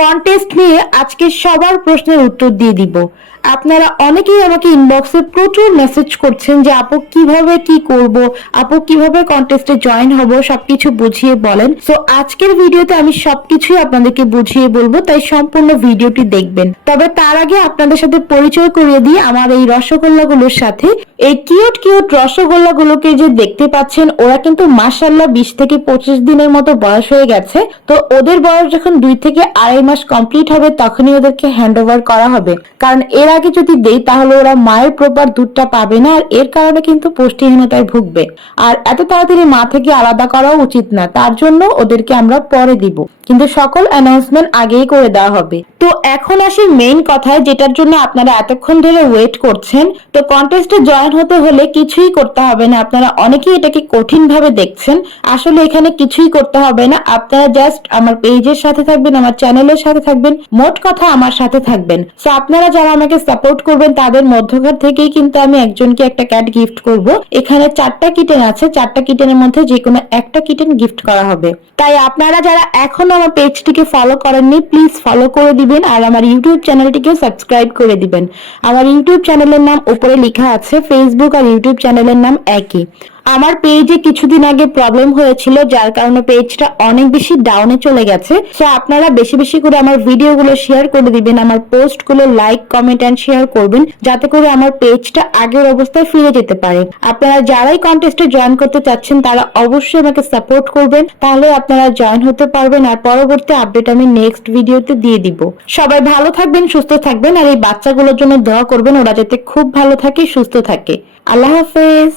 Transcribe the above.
Contest নিয়ে আজকে সবার প্রশ্নের উত্তর দিয়ে দিব। আপনারা অনেকেই আমাকে ইনবক্সে প্রচুর মেসেজ করছেন যে আপু কিভাবে কি করব, আপু কিভাবে কন্টেস্টে জয়েন হব, সবকিছু বুঝিয়ে বলেন। সো আজকের ভিডিওতে আমি সবকিছুই আপনাদেরকে বুঝিয়ে বলবো, তাই সম্পূর্ণ ভিডিওটি দেখবেন। তবে তার আগে আপনাদের সাথে পরিচয় করিয়ে দিই আমার এই রসগোল্লাগুলোর সাথে। এই কিউট কিউট রসগোল্লাগুলোকে যে দেখতে পাচ্ছেন, ওরা কিন্তু মাশাআল্লাহ 20 থেকে 25 দিনের মতো বয়স হয়ে গেছে। তো ওদের বয়স যখন 2 থেকে 2.5 মাস কমপ্লিট হবে তখনই ওদেরকে হ্যান্ড ওভার করা হবে, কারণ এর আগে যদি দেই তাহলে ওরা মায়ের প্রপার দুধটা পাবে না, আর এর কারণে কিন্তু পুষ্টিহীনতায় ভুগবে। আর এত তাড়াতাড়ি মা থেকে আলাদা করাও উচিত না, তার জন্য ওদেরকে আমরা পরে দিব, কিন্তু সকল অ্যানাউন্সমেন্ট আগেই করে দেওয়া হবে। তো এখন আসি মেইন কথায়, যেটার জন্য আপনারা এতক্ষণ ধরে ওয়েট করছেন। তো কন্টেস্টে জয়েন হতে হলে কিছুই করতে হবে না। আপনারা অনেকেই এটাকে কঠিন ভাবে দেখছেন, আসলে এখানে কিছুই করতে হবে না। আপনারা জাস্ট আমার পেজের সাথে থাকবেন, আমার চ্যানেলের সাথে থাকবেন, মোট কথা আমার সাথে থাকবেন। সো আপনারা যারা আমাকে সাপোর্ট করবেন তাদের মধ্যকার থেকেই কিন্তু আমি একজনকে একটা ক্যাট গিফট করব। এখানে 4টা কিটেন আছে, 4টা কিটেনের মধ্যে যে কোনো একটা কিটেন গিফট করা হবে। তাই আপনারা যারা এখনো আমার পেজটিকে ফলো করেননি প্লিজ ফলো করে দিবেন, আর আমার ইউটিউব চ্যানেলটিকে সাবস্ক্রাইব করে দিবেন। আমার ইউটিউব চ্যানেলের নাম উপরে লেখা আছে, ফেসবুক আর ইউটিউব চ্যানেলের নাম একই। আমার পেজে কিছুদিন আগে প্রবলেম হয়েছিল, যার কারণে পেজটা অনেক বেশি ডাউনে চলে গেছে। সো আপনারা বেশি বেশি করে আমার ভিডিওগুলো শেয়ার করে দিবেন, আমার পোস্টগুলো লাইক কমেন্ট এন্ড শেয়ার করবেন, যাতে করে আমার পেজটা আগের অবস্থায় ফিরে যেতে পারে। আপনারা যারাই কন্টেস্টে জয়েন করতে চাচ্ছেন তারা অবশ্যই আমাকে সাপোর্ট করবেন, তাহলে আপনারা জয়েন হতে পারবেন। আর পরবর্তী আপডেট আমি নেক্সট ভিডিওতে দিয়ে দিব। সবাই ভালো থাকবেন, সুস্থ থাকবেন, আর এই বাচ্চাগুলোর জন্য দোয়া করবেন, ওরা যাতে খুব ভালো থাকে, সুস্থ থাকে। আল্লাহ হাফেজ।